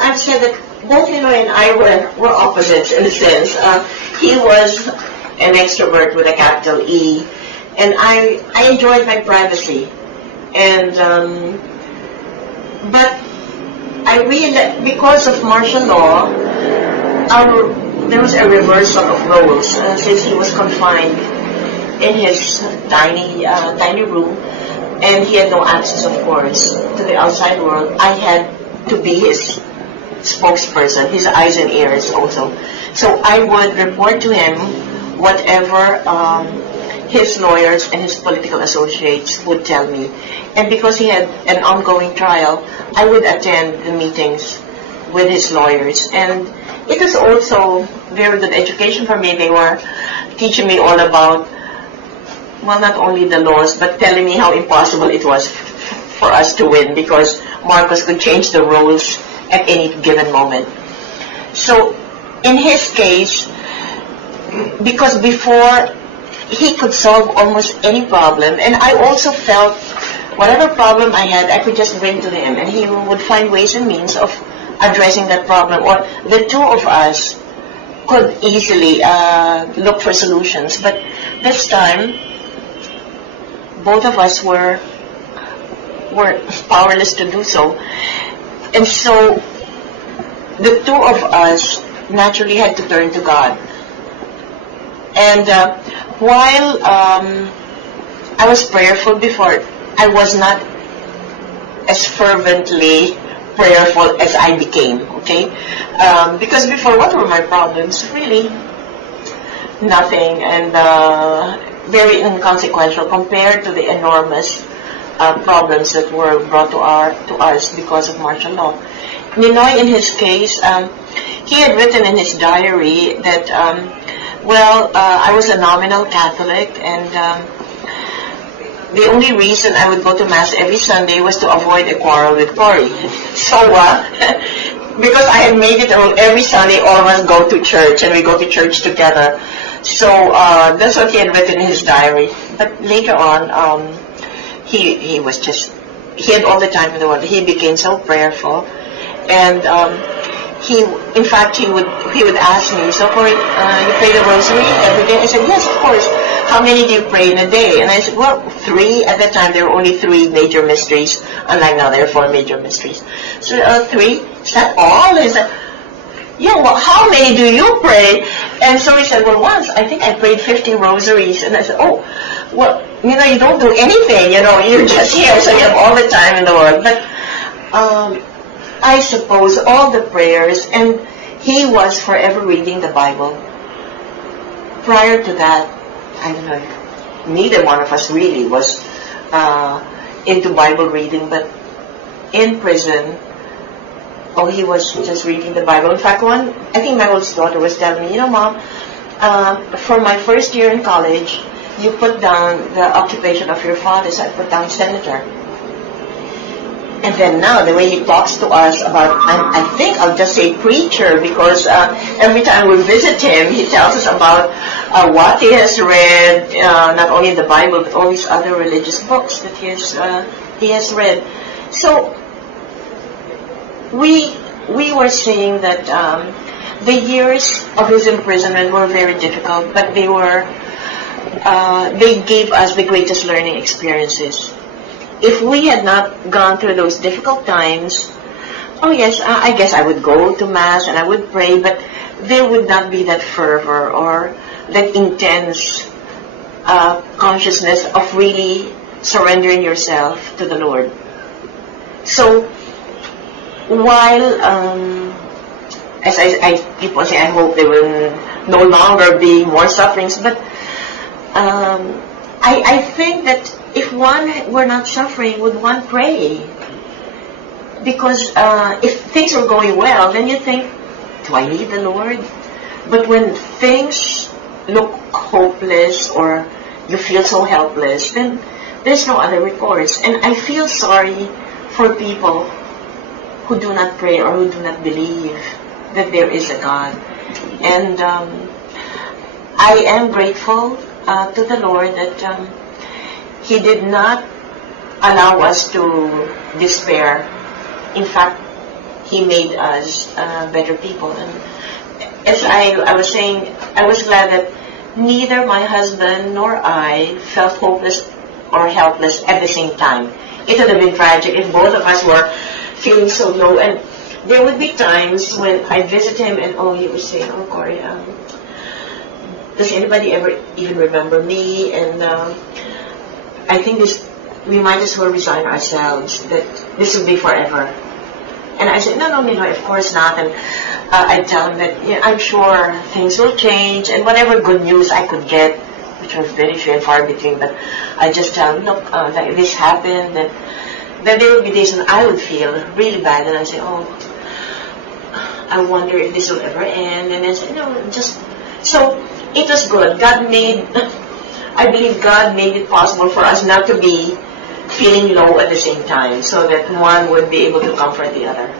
I've said that both Ninoy and I were opposites in a sense. He was an extrovert with a capital E, and I enjoyed my privacy. And but I realized because of martial law, there was a reversal of roles since he was confined in his tiny room, and he had no access, of course, to the outside world. I had to be his spokesperson, his eyes and ears also. So I would report to him whatever his lawyers and his political associates would tell me. And because he had an ongoing trial, I would attend the meetings with his lawyers. And it was also very good education for me. They were teaching me all about, well, not only the laws, but telling me how impossible it was for us to win because Marcos could change the rules at any given moment. So in his case, because before he could solve almost any problem, and I also felt whatever problem I had, I could just bring to him, and he would find ways and means of addressing that problem, or the two of us could easily look for solutions. But this time, both of us were powerless to do so. And so the two of us naturally had to turn to God. And while I was prayerful before, I was not as fervently prayerful as I became, okay? Because before, what were my problems? Really, nothing, and very inconsequential compared to the enormous problems that were brought to us because of martial law. Ninoy, in his case, he had written in his diary that, I was a nominal Catholic, and the only reason I would go to Mass every Sunday was to avoid a quarrel with Cory. So, because I had made it every Sunday, all of us go to church, and we go to church together. So, that's what he had written in his diary. But later on, he had all the time in the world. He became so prayerful, and he would ask me, so Cory, you pray the rosary every day? I said, yes, of course. How many do you pray in a day? And I said, well, 3. At that time, there were only 3 major mysteries. Unlike now, there are 4 major mysteries. So 3, is that all? He said, yeah, well, how many do you pray? And so he said, well, once, I think I prayed 50 rosaries. And I said, oh, well, you don't do anything, you're just here, so you have all the time in the world. But I suppose all the prayers, and he was forever reading the Bible. Prior to that, I don't know, neither one of us really was into Bible reading, but in prison, he was just reading the Bible. In fact, I think my oldest daughter was telling me, Mom, for my first year in college, you put down the occupation of your father, so I put down senator. And then now, the way he talks to us about, I think I'll just say preacher, because every time we visit him, he tells us about what he has read, not only the Bible, but all these other religious books that he has read. So, we were saying that the years of his imprisonment were very difficult, but they gave us the greatest learning experiences. If we had not gone through those difficult times, I guess I would go to Mass and I would pray, but there would not be that fervor or that intense consciousness of really surrendering yourself to the Lord. So, while, as I keep on saying, I hope there will no longer be more sufferings, but I think that if one were not suffering, would one pray? Because if things were going well, then you think, do I need the Lord? But when things look hopeless or you feel so helpless, then there's no other recourse. And I feel sorry for people who do not pray or who do not believe that there is a God. And I am grateful to the Lord that He did not allow us to despair. In fact, He made us better people. And as I was saying, I was glad that neither my husband nor I felt hopeless or helpless at the same time. It would have been tragic if both of us were feeling so low. And there would be times when I visit him and he would say, "Oh, Cory, does anybody ever even remember me?" And I think we might as well resign ourselves, that this will be forever. And I said, no, of course not. And I'd tell him that I'm sure things will change, and whatever good news I could get, which was very few and far between, but I just tell him, look, that this happened, that there would be days when I would feel really bad, and I'd say, I wonder if this will ever end. And then say, no, just... So it was good. I believe God made it possible for us not to be feeling low at the same time, so that one would be able to comfort the other.